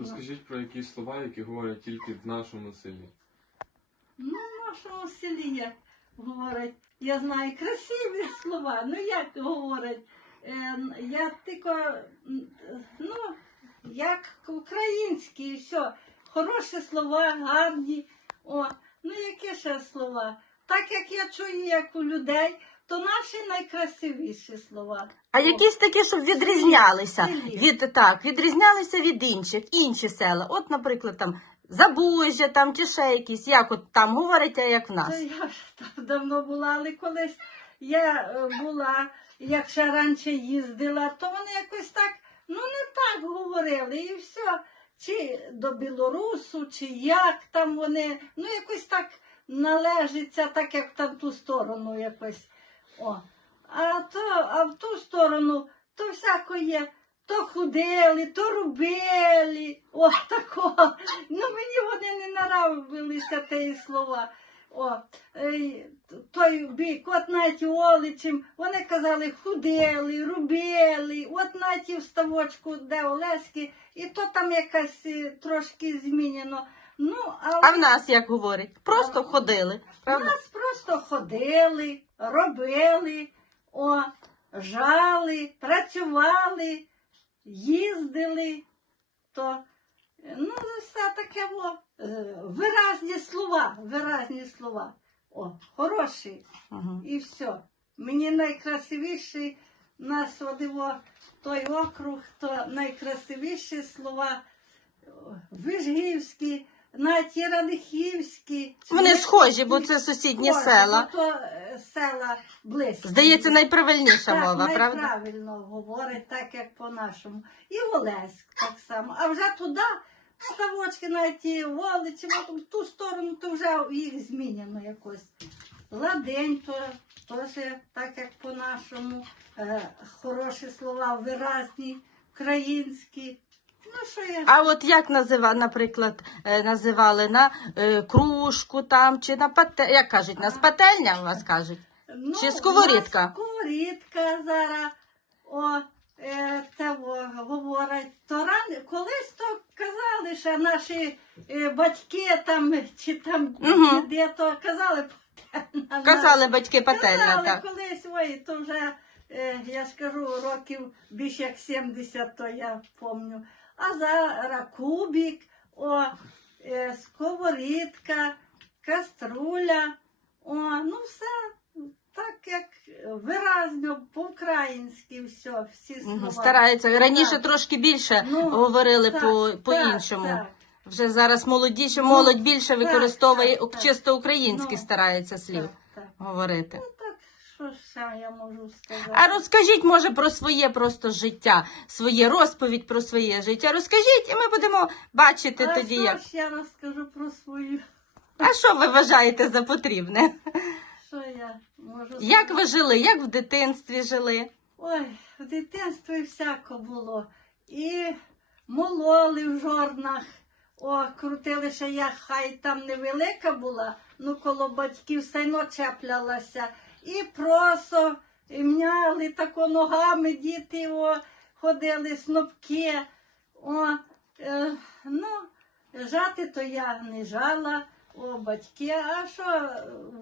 Розкажіть про якісь слова, які говорять тільки в нашому селі. Ну, в нашому селі є, говорять, я знаю красиві слова. Ну як говорять? Е, я тільки, ну, як українські, все. Хороші слова, гарні. О, ну які ще слова? Так як я чую, як у людей, то наші найкрасивіші слова. А якісь такі, щоб відрізнялися Селі. від так, відрізнялися від інших, інші села. От, наприклад, там Забужжя там чи ще якісь, як от там говорять, а як в Це нас. я ж там давно була, але колись я е, була, як ще раніше їздила, то вони якось так, ну не так говорили, і все. Чи до Білорусу, чи як там вони, ну якось так належиться, так як там ту сторону якось. О. А, то, а в ту сторону то всяко є. То худели, то рубели, о, такого. Ну мені вони не наравилися ті слова. О, е, той бік, от наті Оличем, вони казали худели, рубели, от наті в ставочку, де Олеськи, і то там якась е, трошки змінено. Ну, а, А в нас як говорять? Просто ходили. у Правда? нас просто ходили, робили, о, жали, працювали, їздили, то ну, все таке було. Е, Виразні слова, виразні слова. О, хороші. Мгм. І все. Мені найкрасивіший нас одиво той округ, то найкрасивіші слова Вижгівські, навіть і Радихівські. Вони схожі, бо це сусідні Схожі, села. бо То е, села близькі. Здається, найправильніша так, мова, правда? найправильно говорить, так як по-нашому. І Олеськ так само. А вже туди ставочки на ті вулиці, в ту сторону, то вже їх змінено якось. Ладень то теж так як по-нашому. Е, хороші слова, виразні, українські. Ну, що я А от як назива, наприклад, е, називали на е, кружку там чи на пате, як кажуть, на пательня у вас кажуть? Ну, Чи сковорідка? у нас Сковорідка зараз. О, е, того говорять. То ран... колись то казали, що наші е, батьки там чи там Мгм. де то казали пательня. Казали батьки пательня, Казали так. колись, ой, то вже, е, я ж кажу, років більше як 70, то я пам'ятаю. А зараз кубик, о, е, сковорідка, каструля, о, ну все так як виразно, по-українськи все, всі слова. Стараються. Раніше Так. трошки більше Ну, говорили так, по, так, по-іншому. так. Вже зараз молодіше, Ну, молодь більше використовує так, так. чисто українські Ну, старається слів Так, так. говорити. Що ще я можу сказати? А розкажіть, може, про своє просто життя, своє розповідь про своє життя. Розкажіть, і ми будемо бачити а тоді, що як. ж я розкажу про свою, А що ви вважаєте за потрібне? що я можу Як ви жили? Як в дитинстві жили? Ой, в дитинстві всяко було. І мололи в жорнах. О, крутили, що я хай там невелика була, ну коло батьків все одно чеплялася. І просо, і мняли тако ногами діти о, ходили, снопки. О, е, ну, жати то я не жала, о, батьки. А що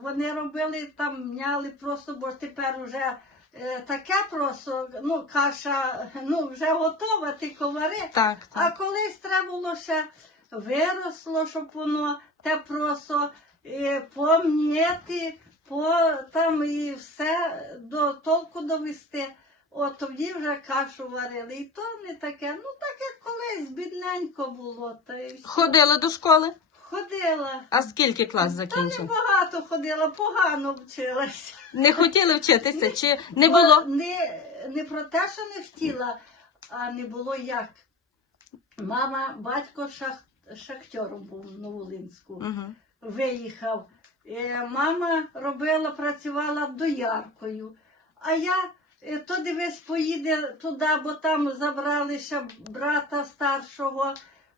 вони робили там, мняли просто, бо тепер уже е, таке просто, ну, каша ну, вже готова, ти ковари. Так, А колись треба було ще виросло, щоб воно те просто е, пом'яти, по там і все до толку довести. От тоді вже кашу варили. І то не таке. Ну так як колись бідненько було. Та й все. Ходили до школи? Ходила. А скільки клас Та закінчив? небагато ходила, погано вчилася. Не хотіли вчитися? Чи не Бо було? Не, не про те, що не хотіла, а не було як. Мама, батько шах, шахтером був в Новолинську. Угу. Виїхав. Е, Мама робила, працювала дояркою. А я е, то дивись, поїде туди, бо там забрали ще брата старшого.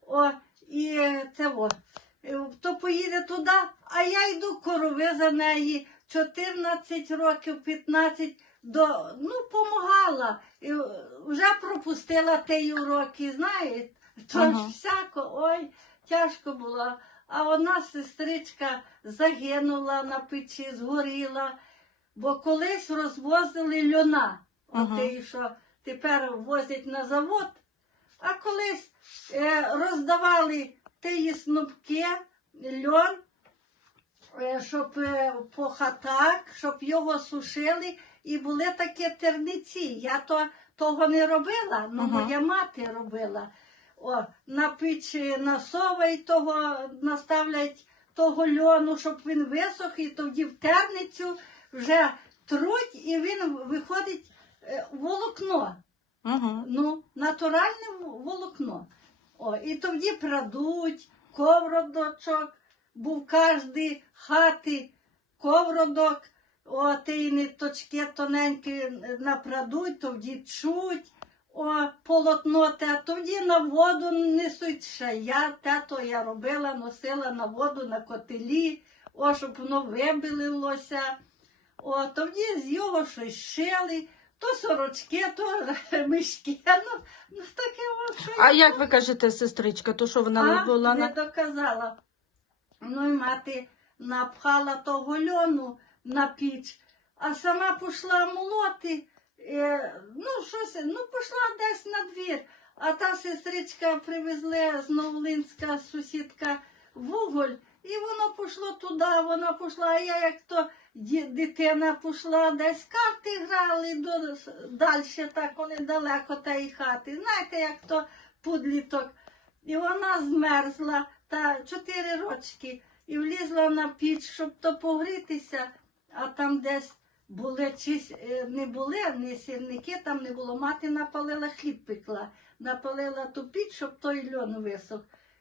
О, і е, це о. То поїде туди, а я йду корови за неї 14 років, 15 до ну, помагала. І, Вже пропустила ті уроки, знаєте. То Ага. всяко ой, тяжко було. А одна сестричка загинула на печі, згоріла, бо колись розвозили льона, Ага. отий, що тепер возять на завод, а колись е, роздавали ті снопки, льон, е, щоб е, по хатах, щоб його сушили, і були такі терниці. Я то, того не робила, ну Ага. моя мати робила. О, на печі насовують того, наставлять того льону, щоб він висох, і тоді в терницю вже труть, і він виходить е, волокно. Угу. Ну, натуральне волокно. О, і тоді прадуть, ковродочок, був кожний хати ковродок, о, ті ниточки тоненькі напрадуть, тоді чуть, о, полотно те, тоді на воду несуть ще я, те то я робила, носила на воду на котелі, о, щоб воно вибілилося. О, тоді з його щось шили, то сорочки, то мішки, ну, ну таке от. що А я як ви кажете, сестричка, то що вона а, була не на. доказала. Ну і мати напхала того льону на піч, а сама пішла молоти. Е, ну, щось, ну, пішла десь на двір. А та сестричка привезла з Новолинська сусідка вуголь, і воно пішло туди, вона пішла, а я як то дитина пішла десь карти грали до, далі, так вони далеко тієї хати. Знаєте, як то пудліток. І вона змерзла та чотири рочки і влізла на піч, щоб то погрітися, а там десь були чись, е, не були ні сірники, там не було. Мати напалила хліб пекла, напалила ту піч, щоб той льон висох.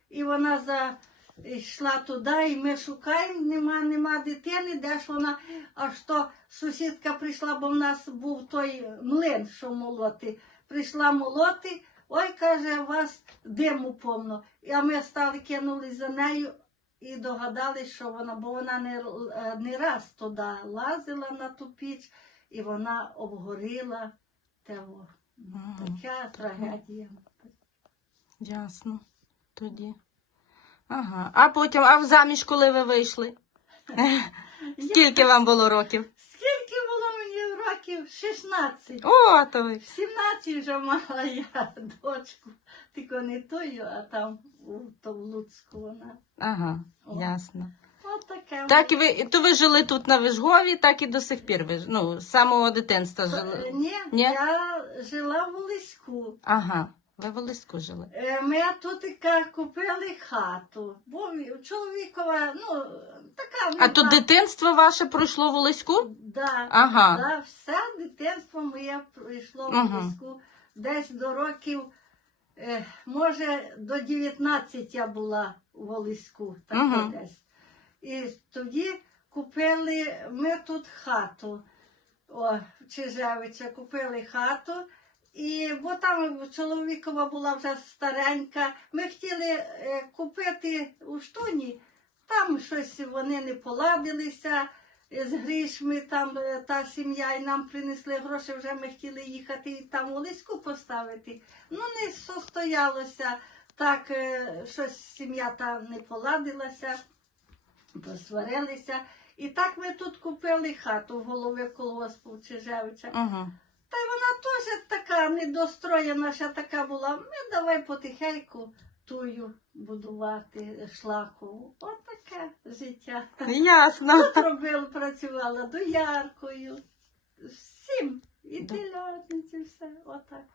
І вона за... йшла туди, і ми шукаємо, нема, нема дитини, де ж вона, аж то сусідка прийшла, бо в нас був той млин, що молоти. Прийшла молоти, ой, каже, у вас диму повно. А ми стали кинулись за нею і догадались, що вона, бо вона не, е, не раз туди лазила на ту піч, і вона обгоріла. Того. Така трагедія. Ясно. Тоді. Ага. А потім, а в заміж, коли ви вийшли? Скільки вам було років? Років? 16. О, то ви. В 17 вже мала я дочку. Тільки не тою, а там у то в Луцьку вона. Ага, О. ясно. От таке. Так і ви, то ви жили тут на Вижгові, так і до сих пір. Ви, ж- ну, з самого дитинства Е, жили. Ні, Ні? я жила в Лиську. Ага, ви в Олиску жили. Е, Ми тут така купили хату. Бо в- чоловікова, ну, така. А то дитинство ваше пройшло в Олиську? Да, Ага. да, все дитинство моє пройшло в Ага. Десь до років, е, може, до 19 я була у Волиську. Так Ага. десь. І тоді купили ми тут хату. О, в Чижевича купили хату. І бо там чоловікова була вже старенька. Ми хотіли е, купити у штуні, там щось вони не поладилися з грішми, там е, та сім'я, і нам принесли гроші, вже ми хотіли їхати і там Олиську поставити. Ну, не состоялося так, е, щось сім'я та не поладилася, посварилися. І так ми тут купили хату в голови колгоспу Чижевича. Ага. Та й вона теж така недостроєна, ще така була. Ми давай потихеньку тую будувати шлакову. От таке життя. Ясно. Тут робила, працювала дояркою. Всім. І телятниці, все. Отак.